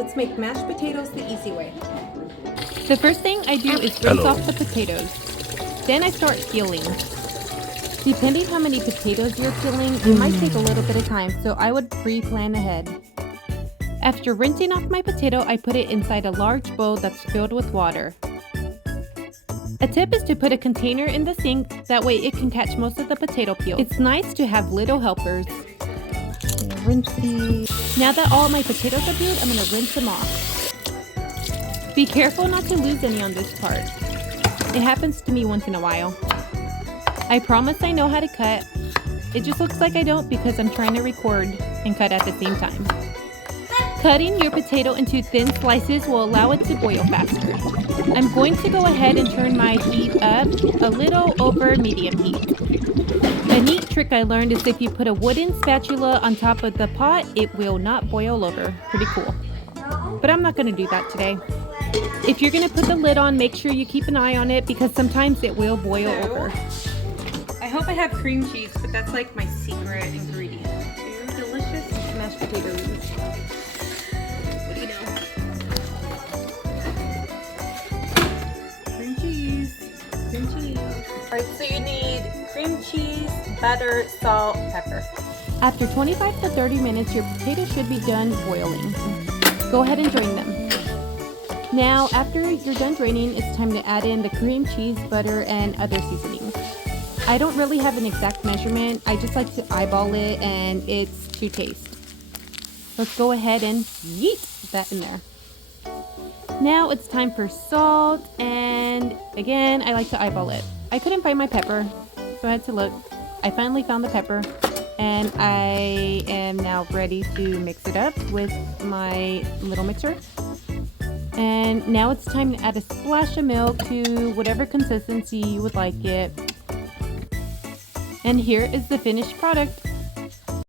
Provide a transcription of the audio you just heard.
let's make mashed potatoes the easy way. The first thing I do is rinse off the potatoes. Then I start peeling. Depending how many potatoes you're peeling, it might take a little bit of time, so I would pre-plan ahead. After rinsing off my potato, I put it inside a large bowl that's filled with water. A tip is to put a container in the sink, that way it can catch most of the potato peel. It's nice to have little helpers. Rinse these. Now that all my potatoes are peeled, I'm going to rinse them off. Be careful not to lose any on this part. It happens to me once in a while. I promise I know how to cut. It just looks like I don't because I'm trying to record and cut at the same time. Cutting your potato into thin slices will allow it to boil faster. I'm going to go ahead and turn my heat up a little over medium heat. A neat trick I learned is if you put a wooden spatula on top of the pot, it will not boil over. Pretty cool. But I'm not going to do that today. If you're going to put the lid on, make sure you keep an eye on it because sometimes it will boil over. I hope I have cream cheese, but that's like my secret ingredient. Two delicious mashed potatoes. What do you know? Cream cheese. Cream cheese. Alright, so you need cream cheese, butter, salt, pepper. After 25 to 30 minutes, your potatoes should be done boiling. Go ahead and drain them. Now, after you're done draining, it's time to add in the cream cheese, butter, and other seasonings. I don't really have an exact measurement. I just like to eyeball it and it's to taste. Let's go ahead and yeet that in there. Now it's time for salt, and again, I like to eyeball it. I couldn't find my pepper, so I had to look. I finally found the pepper, and I am now ready to mix it up with my little mixer. And now it's time to add a splash of milk to whatever consistency you would like it. And here is the finished product.